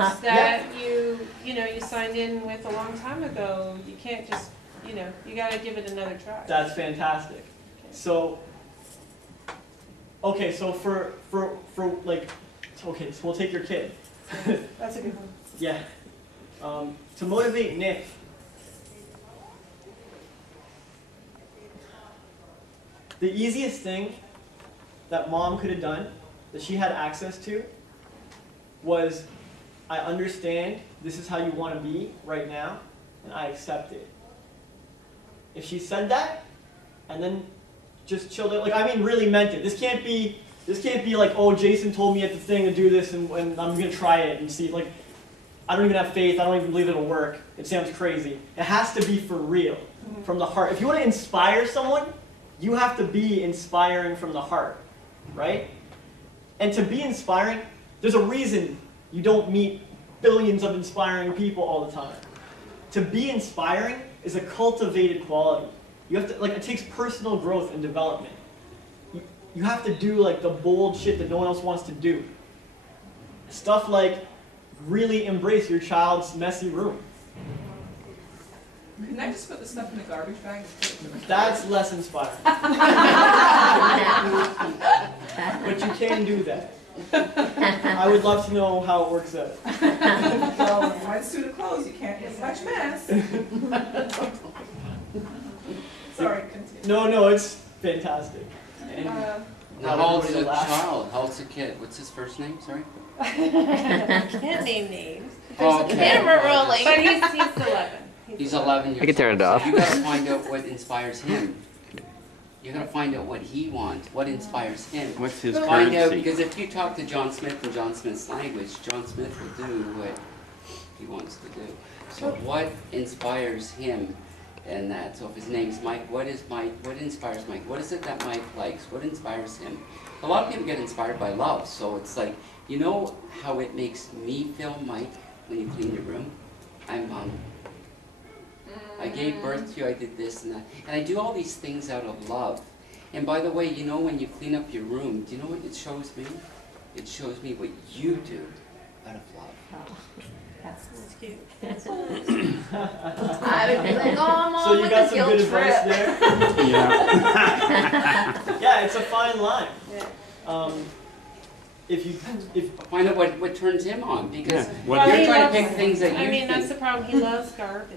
course that you know, you signed in with a long time ago. You can't just, you know, you got to give it another try. That's fantastic. Okay. So, okay, so for like, okay, so we'll take your kid. That's a good one. Yeah. To motivate Nick, the easiest thing that mom could have done, that she had access to, was, I understand this is how you want to be right now, and I accept it. If she said that, and then just chilled out, like, I mean really meant it. This can't be like, oh, Jason told me at the thing to do this, and I'm going to try it and see, like, I don't even have faith, I don't even believe it'll work. It sounds crazy. It has to be for real, from the heart. If you want to inspire someone, you have to be inspiring from the heart, right? And to be inspiring, there's a reason you don't meet billions of inspiring people all the time. To be inspiring is a cultivated quality. You have to, like, it takes personal growth and development. You have to do, like, the bold shit that no one else wants to do. Stuff like really embrace your child's messy room. Can I just put the stuff in the garbage bag? That's less inspiring. But you can do that. I would love to know how it works out. Well, once through the clothes, you can't get much mess. Sorry, continue. No, it's fantastic. And Now, how old's the child? How old's the kid? What's his first name? Sorry? Can't name names. Oh, okay. Camera rolling. But he's 11. He's 11 years old. I can turn it off. So you gotta find out what inspires him. You gotta find out what he wants, what inspires him. What's his Find out, currency? because if you talk to John Smith in John Smith's language, John Smith will do what he wants to do. So what inspires him and that? So if his name's Mike, what inspires Mike? What is it that Mike likes? What inspires him? A lot of people get inspired by love, so it's like, you know how it makes me feel, Mike, when you clean your room? I gave birth to you, I did this and that. And I do all these things out of love. And by the way, you know when you clean up your room, do you know what it shows me? It shows me what you do out of love. Oh, that's cute. I would be like, oh, Mom, so you with got a some guilt good advice trip. there? Yeah. Yeah, it's a fine line. Yeah. If Find out what turns him on, because Yeah. What- you're he trying to loves- pick things that you I mean, that's the think. problem. He loves garbage.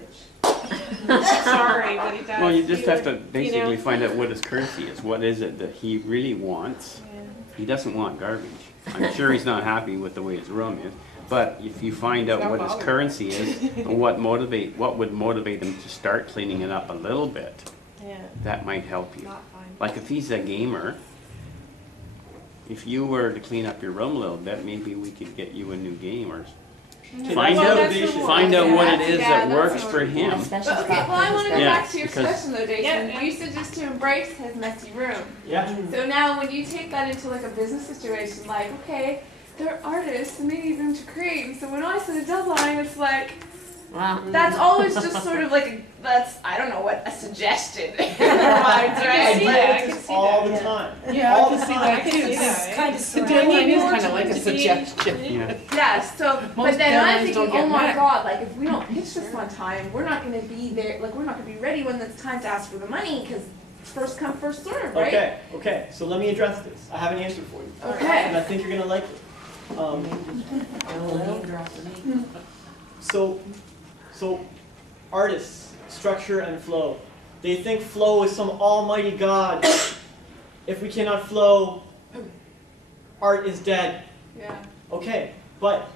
Sorry, but he does. Well, you just He have to would, basically you know. find out what his currency is. What is it that he really wants? Yeah. He doesn't want garbage. I'm sure he's not happy with the way his room is. But if you find out what his currency is, and what would motivate him to start cleaning it up a little bit, Yeah. that might help you. Not fine. Like if he's a gamer, if you were to clean up your room a little bit, maybe we could get you a new game or find Well, out that's the find out one. what it Yeah, is that's that works what for we're him. Especially But okay, well, I want to go Yeah, back to your because- suggestion though, Jason. Yeah. You said just to embrace his messy room. yeah, So now when you take that into like a business situation, like, okay, they're artists and they need room to create. And so when I set a deadline, it's like, Wow. that's always just sort of like, I don't know what, a suggestion in their minds, I right? see deal that, I with can this see all that, the time. Yeah, all I the can see time. that I can too. see that. It's kind of The silly. deadline is More kind of to like a be- suggestion. Yeah. Yeah, so, but Most then I'm deadlines thinking, don't get oh my met. God, like if we don't pitch this on time, we're not going to be there, like we're not going to be ready when it's time to ask for the money because first come, first serve, right? Okay, so let me address this. I have an answer for you. Okay. And I think you're going to like it. So artists, structure and flow. They think flow is some almighty God. If we cannot flow, art is dead. Yeah. Okay, but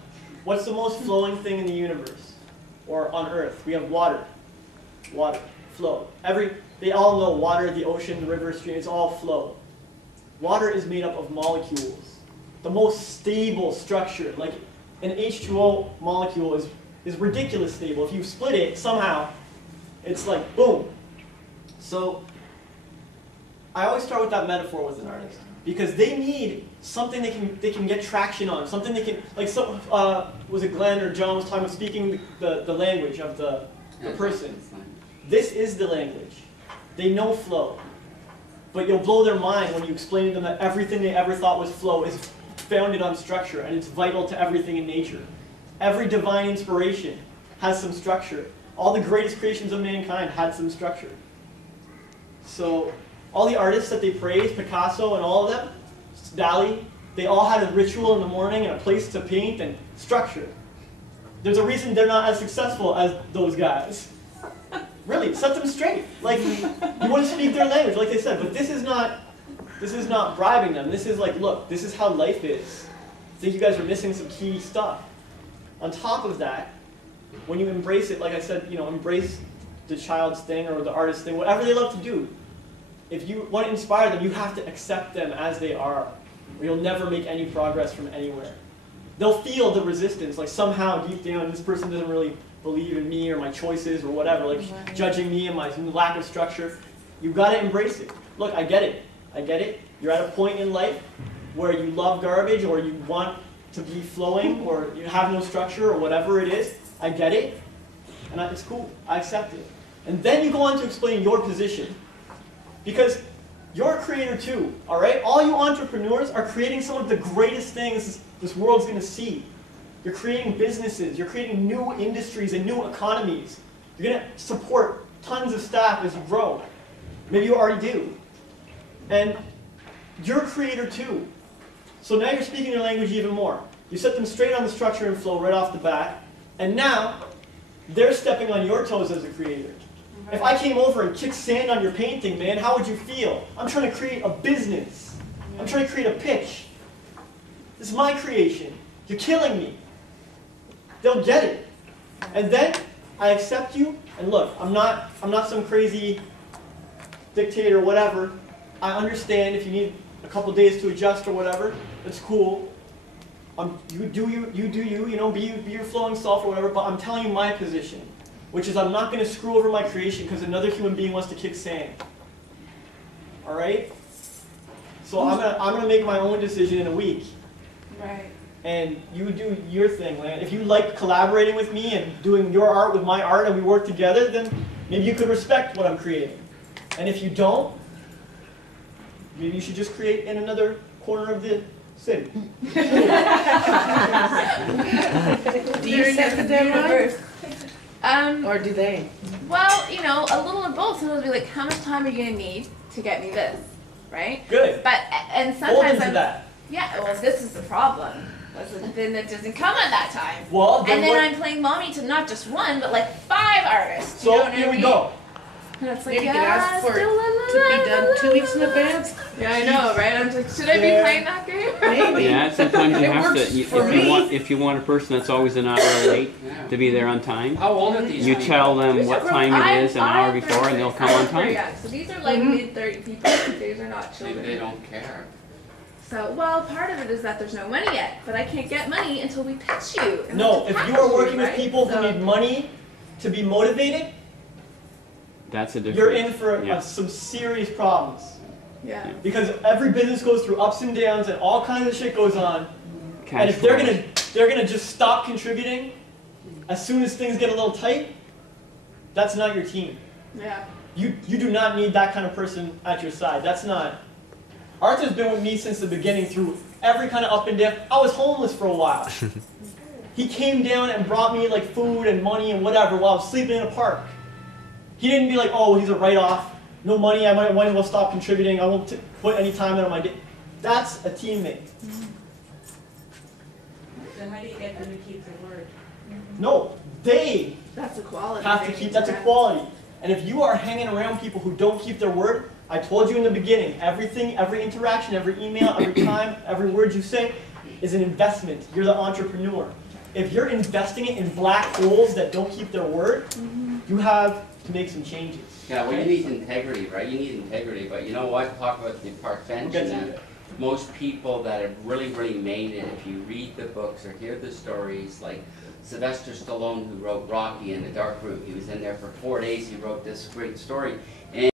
what's the most flowing thing in the universe? Or on Earth? We have water. Water. Flow. They all know water, the ocean, the river, stream, it's all flow. Water is made up of molecules. The most stable structure, like an H2O molecule is ridiculous stable. If you split it somehow, it's like boom. So I always start with that metaphor with an artist because they need something they can get traction on, something they can was it Glenn or John was talking about speaking the language of the person. This is the language. They know flow, but you'll blow their mind when you explain to them that everything they ever thought was flow is founded on structure and it's vital to everything in nature. Every divine inspiration has some structure. All the greatest creations of mankind had some structure. So all the artists that they praise, Picasso and all of them, Dali, they all had a ritual in the morning and a place to paint and structure. There's a reason they're not as successful as those guys. Really, set them straight. Like, you want to speak their language, like they said, but this is not bribing them. This is like, look, this is how life is. I think you guys are missing some key stuff. On top of that, when you embrace it, like I said, embrace the child's thing or the artist's thing, whatever they love to do. If you want to inspire them, you have to accept them as they are, or you'll never make any progress from anywhere. They'll feel the resistance, like somehow deep down, this person doesn't really believe in me or my choices or whatever, like judging me and my lack of structure. You've got to embrace it. Look, I get it. I get it. You're at a point in life where you love garbage or you want to be flowing or you have no structure or whatever it is. I get it. And it's cool. I accept it. And then you go on to explain your position. Because you're a creator too, all right? All you entrepreneurs are creating some of the greatest things this world's going to see. You're creating businesses. You're creating new industries and new economies. You're going to support tons of staff as you grow. Maybe you already do. And you're a creator too. So now you're speaking their language even more. You set them straight on the structure and flow right off the bat. And now they're stepping on your toes as a creator. If I came over and kicked sand on your painting, man, how would you feel? I'm trying to create a business. I'm trying to create a pitch. This is my creation. You're killing me. They'll get it. And then I accept you. And look, I'm not some crazy dictator or whatever. I understand if you need a couple days to adjust or whatever. That's cool. You do you, be your flowing self or whatever. But I'm telling you my position, which is I'm not going to screw over my creation because another human being wants to kick sand. All right? So I'm gonna make my own decision in a week. Right. And you do your thing, man. If you like collaborating with me and doing your art with my art and we work together, then maybe you could respect what I'm creating. And if you don't, maybe you should just create in another corner of the city. Do you set the deadline? Or do they? Well, a little of both. Sometimes be like, how much time are you gonna need to get me this, right? Good. But and Hold sometimes into that. yeah. Well, this is the problem. Then it doesn't come at that time. Well, and then I'm playing mommy to not just one, but like 5 artists. So you know what here I we mean? go. And it's like, Maybe you could ask for it to be done 2 weeks in advance. Yeah, I know, right? I'm like, should I be Yeah. playing that game? Maybe. Yeah, sometimes you It have works to, for me. if you want a person that's always an hour late to be there on time, How old are these you people? tell them These what are time from- it is an hour I'm before and they'll 36. come on I'm time. young. So these are like mid-30 people. These are not Maybe children. they don't care. So, well, part of it is that there's no money yet, but I can't get money until we pitch you. and No, we if have to you are package working you, with right? people who So- need money to be motivated, That's a different. you're in for yeah. some serious problems. Yeah. Because every business goes through ups and downs and all kinds of shit goes on. Cash And if they're flow. gonna just stop contributing as soon as things get a little tight, that's not your team. Yeah. You do not need that kind of person at your side. That's not. Arthur's been with me since the beginning through every kind of up and down. I was homeless for a while. He came down and brought me like food and money and whatever while I was sleeping in a park. He didn't be like, oh, he's a write-off. No money, I might as well stop contributing. I won't put any time in on my day. That's a teammate. Then how do you get them to keep their word? No, they That's a quality. have to they keep, need that's a have. quality. And if you are hanging around people who don't keep their word, I told you in the beginning, everything, every interaction, every email, every time, every word you say is an investment. You're the entrepreneur. If you're investing it in black holes that don't keep their word, you have to make some changes. Yeah, well, you need integrity, right? You need integrity, but you know what? Talk about the park bench We'll and get to that. Most people that have really made it, if you read the books or hear the stories, like Sylvester Stallone, who wrote Rocky in the dark room, he was in there for 4 days, he wrote this great story.